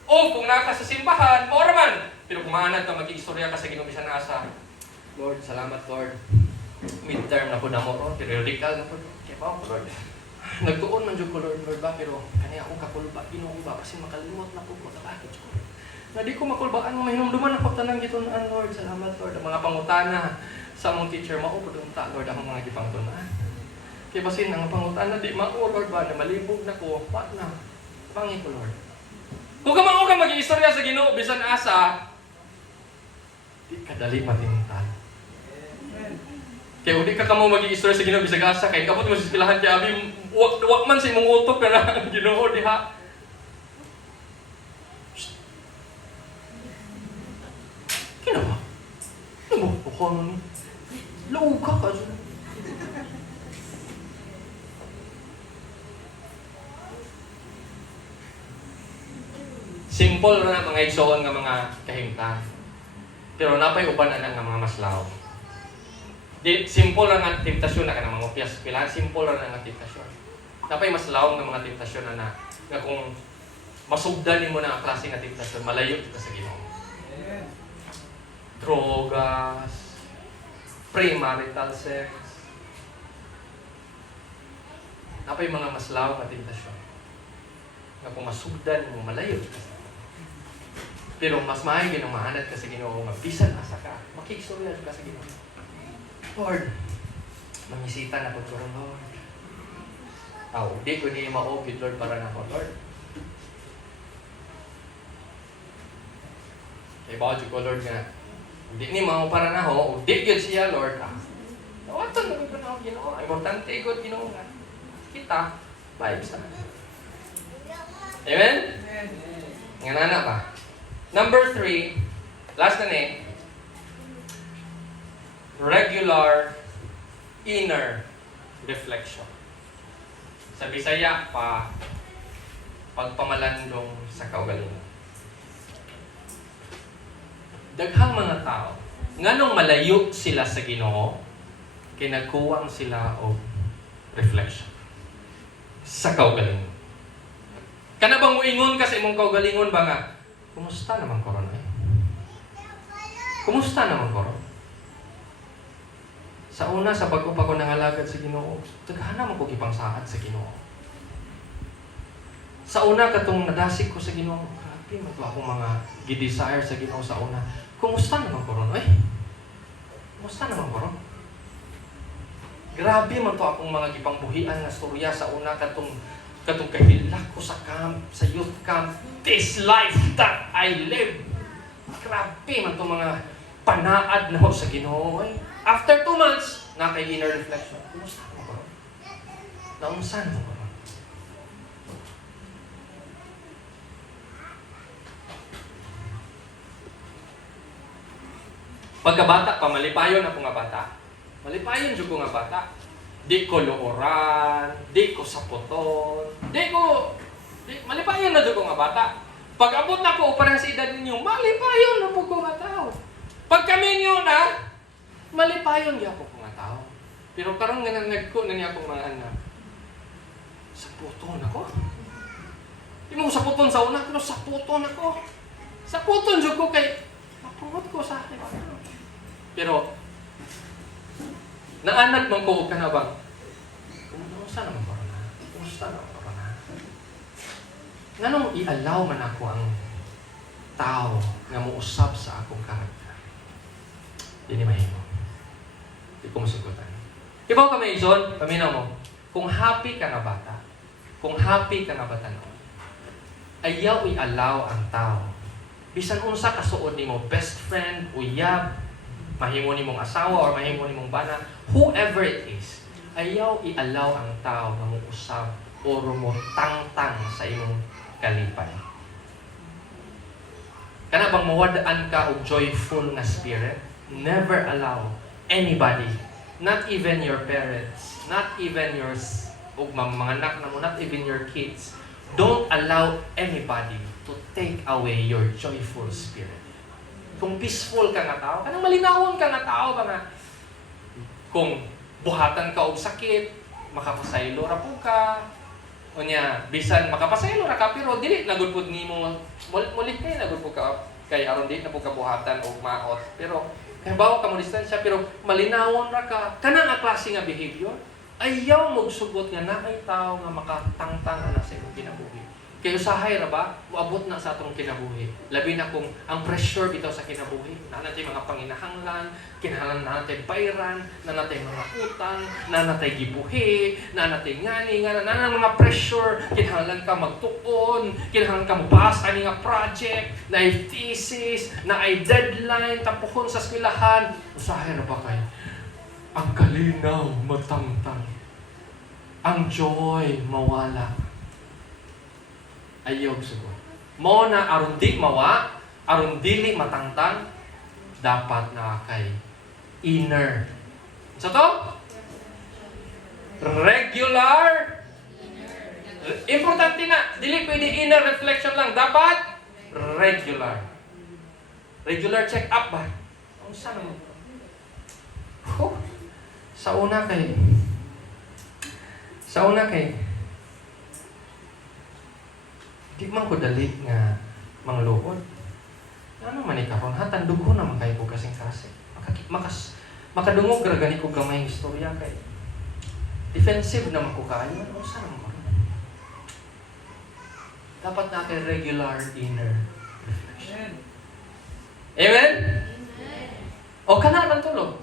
o kung naka sa simbahan, o raman. Pero kung maanad ka makikistorya ka sa Ginoo bisan asa. Lord, salamat Lord. Midterm na po na mo, periodical na po. Kaya pa ako, Lord. Nagtuon man dyan ko, Lord ba? Pero kanya akong kakulba, Ginoo ba? Kasi makalimot na po ko. Bakit ko? Na di ko makulbaan mo, mahinumduman ako tanang gitunan, Lord. Salamat, Lord. Ang mga pangutana sa among teacher, maupod ta, Lord, ang mga gipangtunan. Kaya basin, ang pangutana, di mao, Lord ba? Na malibog na ko, what na? Pangi ko, Lord. Kung kamao ka mag-iistorya sa Ginoo, bisan asa, di kadali matintal. Kaya hindi ka mo mag-i-istorya sa Ginoo bisag asa kay kapot mo sa eskwelahan kay abi wak man sa imong utok na ang Ginoo diha. Kinawa. Ano mo ko ni? Laog ka ka. Simple ra na mga igsoon nga mga kahimtang. Pero napay uban ana nga mga maslaw. Di simple lang ang temptasyon na kanang mga piyas pilan, simple lang ang temptasyon. Napay mas lawom ng mga temptasyon na nga kung masugdan nimo na ang klase nga temptasyon, malayo ka sa Ginoo. Drogas, premarital sex. Napay mga mas lawom nga temptasyon. Nga kung masugdan mo, malayo ka sa Ginoo. Pero mas maayos ang mahanad ka sa Ginoo, mabisan asa ka, makikistorya ka sa Ginoo. Lord, mangisita na po ko, Lord. Di ko niya maupit, Lord, para na ko, Lord. Kaya baka ko, Lord, nga, di ni mao para na ho, di yun siya, Lord. Nawatan na ko na ako, Ginoo. Importante, God, Ginoo nga. Kita, vibes na. Amen? Nga nana pa. Number 3, last na ni, regular inner reflection. Sa Bisaya pa, pagpamalandong sa kaugalingon. Daghang mga tao, nganong malayo sila sa Ginoo, kinagkuwang sila og reflection sa kaugalingon. Kana bang muingon ka sa imong kaugalingon ba nga, kumusta naman koron ay? Kumusta naman koron? Sa una, sa pag-upa ko nangalagad sa Ginoo, daghana man ko gipangsaad sa Ginoo. Sa una, katong nadasig ko sa Ginoo, grabe man to akong mga gidesire sa Ginoo sa una. Kumusta naman ko ron? Kumusta naman ko ron? Grabe man to akong mga gipangbuhian nga storya sa una katong kahilak ko sa camp, sa youth camp. This life that I live. Grabe man to mga panaad na ho sa Ginoo. After 2 months, na kay inner reflection. Kumusta mo ba? Naunsan mo ba? Pagkabata pa, malipayon ako nga bata. Malipayon jud ko nga bata. Di ko looran, di ko saputon, malipayon na jud ko nga bata. Pag abot na ko parang sa edad ninyo, malipayon na po ko nga tao. Pag kami niyo na, malipayon gyud ko nga tao. Pero karon nga nagko na niya akong mga anak. Saputon ako. Di mo saputon sa una, pero saputon ako. Saputon jud ko kay mapungot ko sa akin. Pero naanak man ko ka na bang? Kumusta naman ko na? Kumusta naman ko na? Nganong i-allow man ako ang tao nga muusap sa akong karakter? Hindi mahimo. Hindi ko masugutan. Ibaw ka may ison, paminaw mo, kung happy ka na bata, kung happy ka na batanon, ayaw i-allow ang tao. Bisan unsa kasuod nimo, best friend, uyab, mahimo nimong asawa or mahimo nimong bana, whoever it is, ayaw i-allow ang tao na muusab o rumutang-tang sa imong kalipay. Kana bang mawadaan ka og joyful nga spirit? Never allow anybody, not even your parents, not even your mga anak na mo, not even your kids, don't allow anybody to take away your joyful spirit. Kung peaceful ka nga tao, kanang malinawon ka nga tao ba nga? Kung buhatan ka og sakit, makapasaylo ra po ka. O niya, bisan makapasaylo ra ka, pero dili na gud pud nimo mulit kay na gud po ka kay aron di na po ka buhatan og maot. Pero kay bawa ka mo distansya, pero malinawon ra ka. Kana nga klase nga behavior, ayaw mo sugot nga naay tao nga makatangtang ana sa imong kinabuhi. Kaya usahay ra ba, moabot na sa atong kinabuhi. Labi na kung ang pressure bitaw sa kinabuhi, na natay mga panginahanglan, kinahanglan na natay bayran, na natay mga utang, na natay gibuhi, na natay ngani, na mga pressure, kinahanglan ka magtuon, kinahanglan ka mubasa ni nga project, na ay thesis, na ay deadline, tapuhon sa eskwelahan. Usahay ra ba kay? Ang kalinaw, matangtang. Ang joy, mawala. Ayaw sugo. Mo na aron di mawa, aron dili matangtang, dapat na kay inner. So to? Regular. Importante na, dili pwede inner reflection lang, dapat regular. Regular check-up ba? Ang saan mo? Sa una kay di man ko dali nga mangluod. Ano man ikaron hatan dugho na man kay ko kasing klase. Makadungog ra gani ko gamay istorya kay defensive na man ko kaayo. Ano sa mo? Dapat na kay regular inner reflection. Amen? O kana man tulog.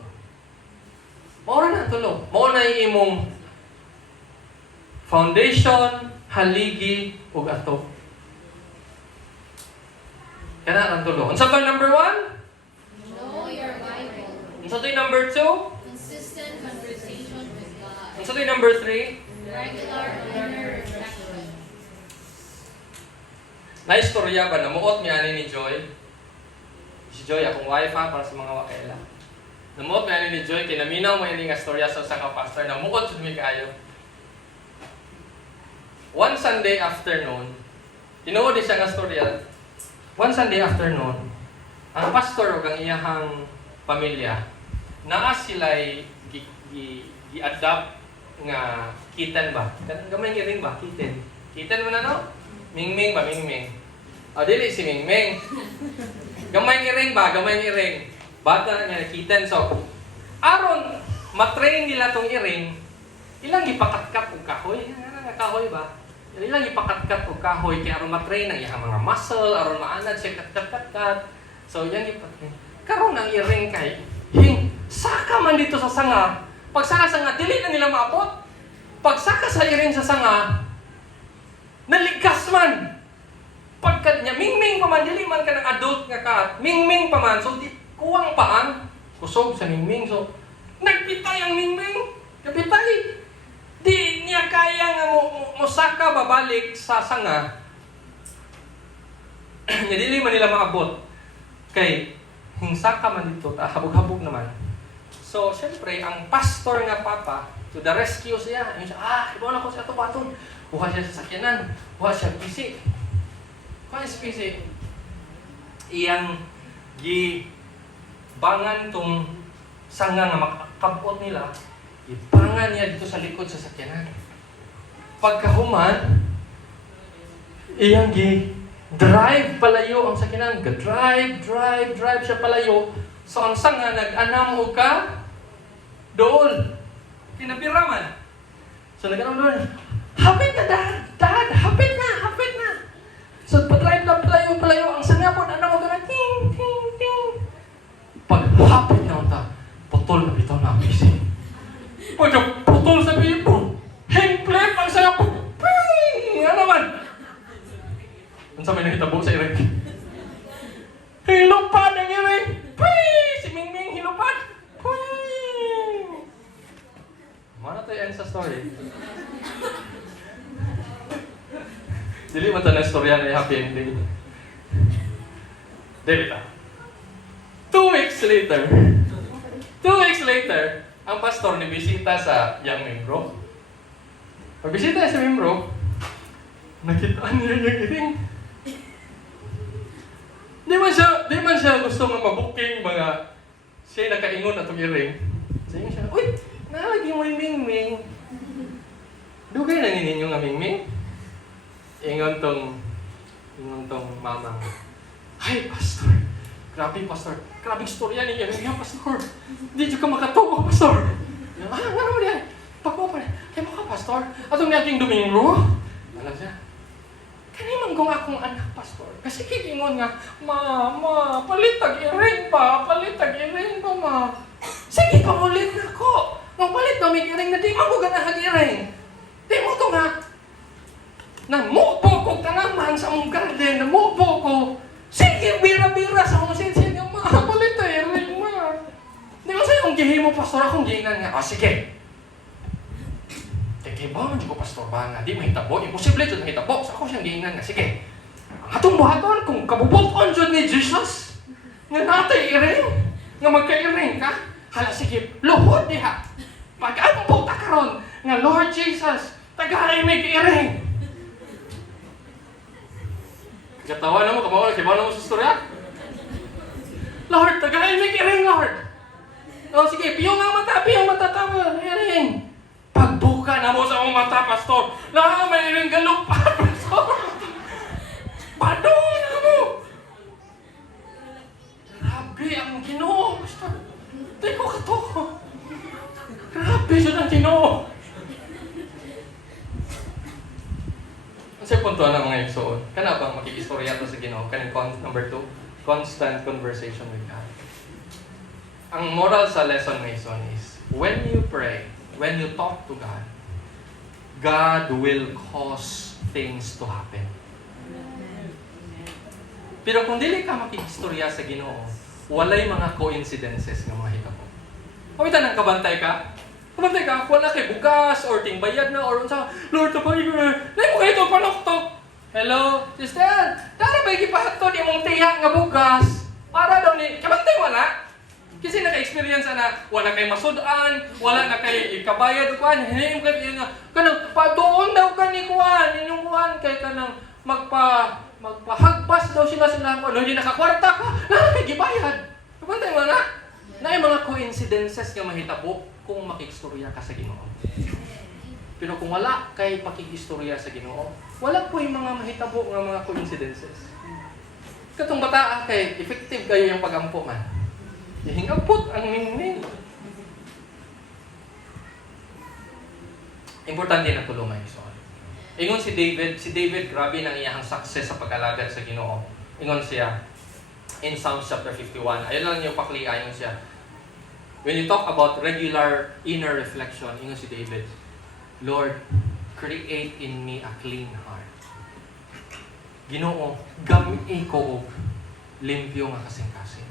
Mao na tulog. Mao na imong foundation, haligi ug ato. Kana ang tulo. Unsa ba number 1? Know your Bible. Unsa to number 2? Consistent conversation with God. Unsa to number 3? Regular inner reflection. Naistorya ba namuot mi ani ni Joy? Si Joy akong wife ha, para sa mga wakaila. Namuot mi ani ni Joy kay naminaw mo ini nga storya sa usa ka pastor. Namuot jud mi kaayo. One Sunday afternoon, tinuod siya nga storya. One Sunday afternoon, ang pastor ug ang iyahang pamilya naa sila'y gi-adapt nga kitten ba? Gamay nga ring ba? Kitten. Kitten mo na no? Mingming ba? Mingming. O dili si Mingming. Gamay nga ring ba? Gamay nga ring. Bata na niya kitten. So, aron matrain nila tong iring, ilang ipakatkat og kahoy. Ano nga kahoy ba? Ilang ipakatkat og kahoy kaya aron matrain ang iyang mga muscle, aron maanad siya kat. So yang ipatrain. Karon ang iring kay saka man dito sa sanga Pagsaka sa nga, dili na nila maabot. Pagsaka sa iring sa sanga, naligkas man. Pagka niya, mingming pa man, dili man ka ng adult nga kat. Mingming pa man, so di, kuwang paan. Kusog sa mingming, so nagpitay ang mingming. Kapitay. Di niya kaya nga musaka babalik sa sanga. Nga dili man nila maabot. Kay, hingsaka man dito, habog-habog naman. So, syempre, ang pastor nga papa, to the rescue siya. Yung siya, ibaw na ko siya ito patong. Buha siya sa sakyanan. Buha siya PC. Buha siya PC. Iyang gibangan tong sanga nga makakabot nila. Ibangan niya dito sa likod sa sakyanan. Pagkahuman, iyang drive palayo ang sakyanan. Drive siya palayo. So ang sanga nag-anam o ka dool. Kinapiraman. So nag-anam doon. Hapit na, dad! Hapit na! So pag-drive na palayo, ang sanga po, anam o ka na, ting! Pag-hapit na unta, putol na bitaw na ang pising. Pagka-putol sa pipo, himplip ang sanga po, ping! Ano man? Ano sa may nakitabo sa iring? Hilupad ang iring! Ping! Si Mingming hilupad! Ping! Mana tayo end sa story? Dili man tayo na storya na happy ending. David 2 weeks later, ang pastor ni bisita sa yang membro. Pag bisita sa membro, nakitaan niya yung iring. Di man siya gusto nga mabuking mga siya nakaingon na itong iring. Sabi siya, uy, nalagi mo yung Mingming. Dugay na ninyo nga Mingming. Ingon tong mamang. Ay, pastor. Grabe, pastor. Grabing storya niya. Yan, pastor. Hindi ka makatuwa, pastor. Nga naman yan. Pagpo pa niya. Kaya mo ka, pastor. Atong nating Domingo. Alam siya. Kanimang kung akong anak, pastor. Kasi kikingon nga, Ma, palitag iring pa, ma. Sige, pangulit na ko. Nung palit na may iring na di mo ganahag iring. Di mo to nga. Namupo ko ka naman sa mong garden. Namupo ko. Sige, bira-bira sa mong sinsin nga, ma, palit na iring, ma. Di mo sa'yo, kung gihimo, pastor, akong gihinan nga. Sige. Kaya ba, hindi ko pastor ba nga? Di mahitabo. Imposible dyan mahitabo. So ako siyang giingan nga. Sige. Ang atong buhaton, kung kabubot-on dyan ni Jesus, nga natay iring, nga magka-iring ka, hala sige, luhod diha. Pag-ampo ta karon nga Lord Jesus, tagahay may iring. Katawa na mo, kamawa, kibaw na mo sa storya. Lord, tagahay may iring, Lord. O sige, piyong mata, tama, iring. Pagbuka na mo sa mong mata, pastor. Na may iring galupad, pastor. Padong na mo. Grabe ang Ginoo, pastor. Di ko katoko. Grabe siya ng Ginoo. Kasi puntuan ng mga igsoon. Kana bang makikistorya to sa Ginoo? Kaning number 2, constant conversation with God. Ang moral sa lesson ngayon is, when you pray, when you talk to God, God will cause things to happen. Pero kung dili ka makikistorya sa Ginoo, walay mga coincidences nga mga hitabo. Kawitan nang kabantay ka? Kabantay ka, wala kay bugas, or tingbayad na, or unsa, Lord, tabay ko na, mo kayo ito, panoktok. Hello, sister, dara ba ikipahatod imong tiya nga bugas? Para daw ni, kabantay wala? Kasi naka-experience na wala kay masudan, wala na kay ikabayad kuan, hinayong kay nga kanang padoon daw kani kuan, inyong kuan kay kanang magpahagbas daw sila ano hindi nakakwarta ka, na kay gibayad. Kapantay mo na? Na mga coincidences nga mahitabo kung makikistorya ka sa Ginoo. Pero kung wala kay pakikistorya sa Ginoo, wala po yung mga mahitabo nga mga coincidences. Katong bata kay effective kayo yung pagampo man. Hingapot ang Mingming. Importante na tulungan iso. Ingon si David grabe nang iyang success sa pag-alagad sa Ginoo. Ingon siya in Psalms chapter 51. Ayun lang yung pakliayon siya. When you talk about regular inner reflection, ingon si David, Lord, create in me a clean heart. Ginoo, gami ko og limpyo nga kasing-kasing.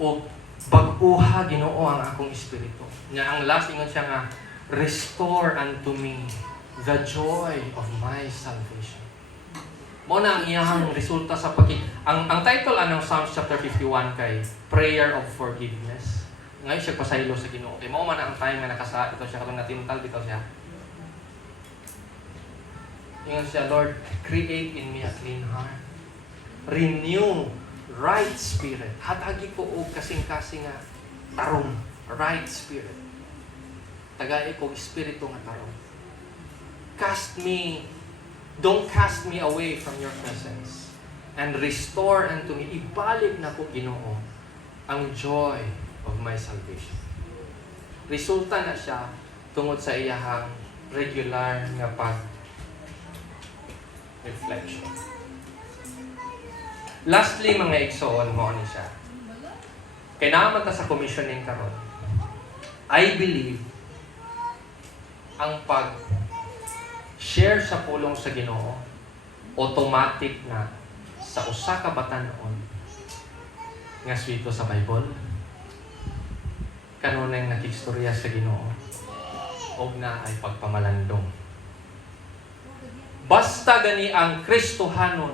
O bag-uha Ginoo ang akong espiritu. Nya ang last ingon siya nga, restore unto me the joy of my salvation. Mo na ang iyang resulta sa ang title anong Psalms chapter 51 kay Prayer of Forgiveness. Ngayon siya pasaylo sa Ginoo. Kay mao man ang time nga nakasa ito siya katong natintal bitaw siya. Ingon siya, Lord, create in me a clean heart. Renew right spirit. Hatagi ko og kasing-kasing nga tarong, right spirit. Tagay ko espiritu nga tarong. Don't cast me away from your presence. And restore unto me, ibalik na ko Ginoo ang joy of my salvation. Resulta na siya tungod sa iyahang regular nga reflection. Lastly, mga igsoon mo ni siya. Kaya naman ta sa commissioning karon. I believe ang pag-share sa pulong sa Ginoo automatic na sa usa ka batan-on nga swito sa Bible. Kanunay nakistorya sa Ginoo og na ay pagpamalandong. Basta gani ang Kristohanon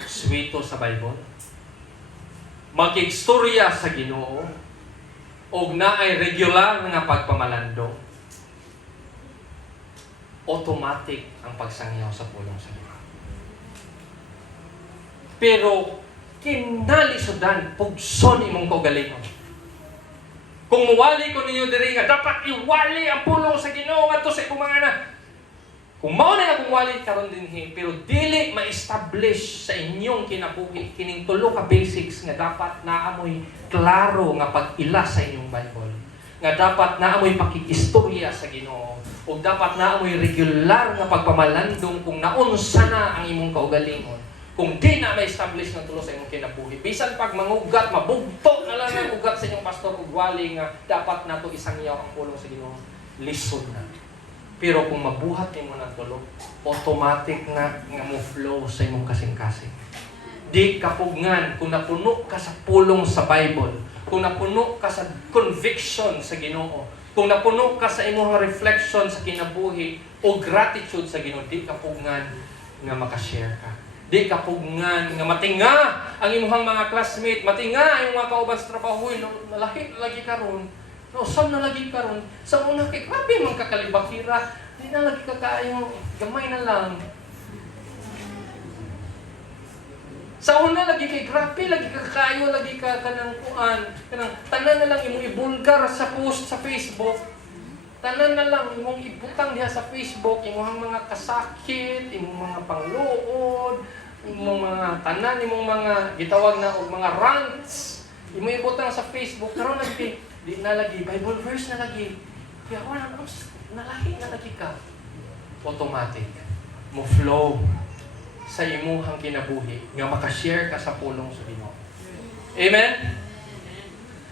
swito sa Bible, makigstorya sa Ginoo og na ay regular nga pagpamalandong, automatic ang pagsangyaw sa pulong sa Ginoo. Pero kinalisodan pugson imong kaugalingon. Kung muwali ko ninyo diri nga dapat iwali ang pulong sa Ginoo ngadto sa imong mga anak. Kung mao na akong wali karon dinhi, pero dili ma-establish sa inyong kinabuhi kining tulo ka basics nga dapat naamoy klaro nga pag-ila sa inyong Bible. Nga dapat naamoy pakikistorya sa Ginoo o dapat naamoy regular nga pagpamalandong kung naunsa na ang imong kaugalingon. Kung di na ma-establish ng tulo sa imong kinabuhi, bisan pag mangugat, mabugto na lang ang ugat sa inyong pastor ug wali nga dapat nato isangyaw ang pulong sa Ginoo, lisod na. Pero kung mabuhat nimo ng tulo, automatic na nga mo flow sa imong kasing-kasing. Di kapugngan kung napuno ka sa pulong sa Bible, kung napuno ka sa conviction sa Ginoo, kung napuno ka sa imong reflection sa kinabuhi o gratitude sa Ginoo, di kapugngan nga makashare ka. Di kapugngan nga matinga ang imong mga classmate, matinga ang mga kauban sa trabaho, nalahi lagi karon. No, saan na lagi karon? Sa una kay grabe man kakalibakira, di na lagi ka kaayo, gamay na lang. Sa una lagi kay grabe, lagi ka kaayo, lagi ka kanang kuan, kanang tanan na lang imong ibulgar sa post sa Facebook. Tanan na lang imong ibutang diha sa Facebook, imong mga kasakit, imong mga pangluod, imong mga tanan, imong mga gitawag na og mga rants. Imong ibutang sa Facebook, karon lagi di na lagi, Bible verse na lagi. Kaya wala nalahi na lagi ka. Automatic. Mo flow sa imuhang kinabuhi nga makashare ka sa pulong sa Ginoo. Amen?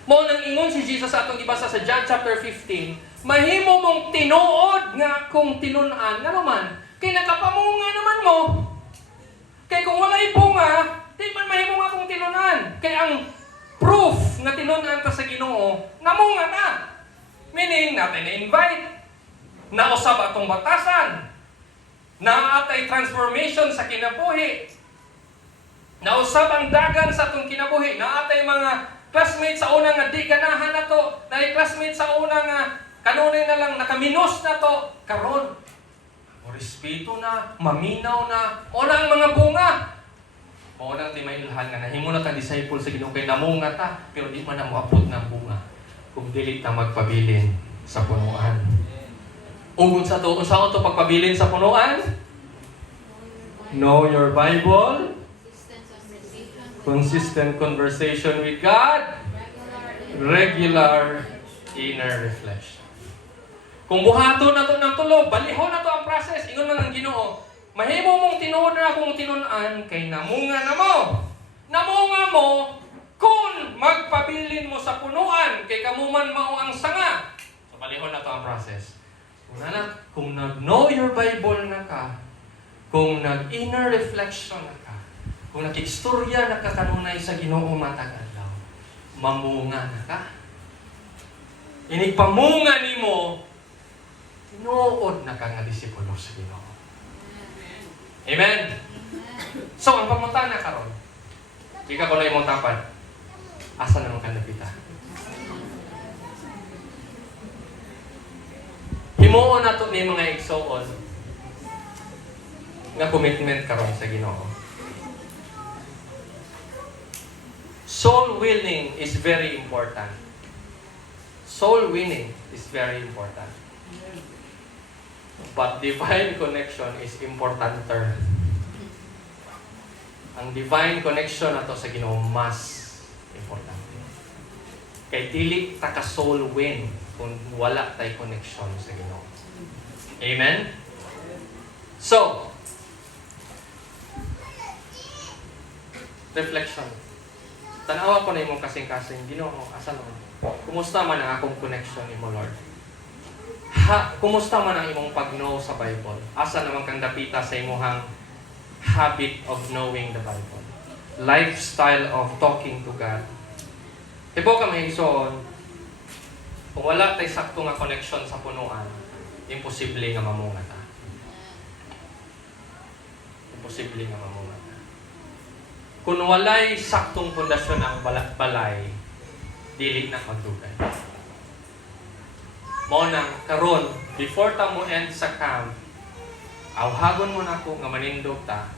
Mo nang ingon si Jesus sa atong gibasa sa John chapter 15, mahimo mong tinuod nga kung tinun-an. Nga naman, kay nakapamunga naman mo. Kay kung walay bunga, di man mahimo nga kung tinun-an. Kay ang proof nga tinun-an ka sa Ginoo, namunga na. Meaning, natin na-invite, nausab atong batasan, naatay transformation sa kinabuhi, nausab ang dagan sa atong kinabuhi, naatay mga classmates sa unang nga di ganahan na to, naay classmates sa unang nga kanunay na lang nakaminos na to, karon o respeto na, maminaw na, o na ang mga bunga. O nang ti mailhan nga nahimo na kang disciple sa Ginoo kay namunga ta pero di man na moabot ng bunga kung dili ta magpabilin sa punuan. Ug sa to unsa to pagpabilin sa punuan? Know your Bible, consistent conversation with God, regular inner reflection. Kung buhaton na to ng tulo, balihon na to ang process, ingon man ang Ginoo. Mahimo mong tinuod na kung tinun-an kay namunga na mo. Namunga mo kung magpabilin mo sa punuan kay kamuman mao ang sanga. So palihon na to ang process. Una na, kung nag-know your Bible na ka, kung nag-inner reflection na ka, kung nakikistorya na ka kanunay sa Ginoo matag adlaw, mamunga na ka. Inigpamunga nimo, tinuod na ka nga disipulo sa Ginoo. Amen. So ang pangutana karon, di ka kuno imong tapad. Asa naman ka napita? Himuon nato ni mga igsoon nga commitment karon sa Ginoo. Soul winning is very important. Soul winning is very important. But divine connection is importanter. Ang divine connection nato sa Ginoo mas importante. Kay dili ta ka soul win kung wala tay connection sa Ginoo. Amen? So, reflection. Tanawa ko na imong kasing-kasing, Ginoo, asa naman? Kumusta man ang akong connection imo, Lord? Kumusta man ang imong pag-know sa Bible? Asa naman kang dapita sa imong habit of knowing the Bible? Lifestyle of talking to God. Ibo ka may ison, kung wala tay sakto nga connection sa punuan, imposible nga mamunga ta. Imposible nga mamunga ta. Kung walay saktong pundasyon ang balay, dili na magdugay. Mo nang karon, before ta mo end sa camp, awhagon mo na ko nga manindog ta,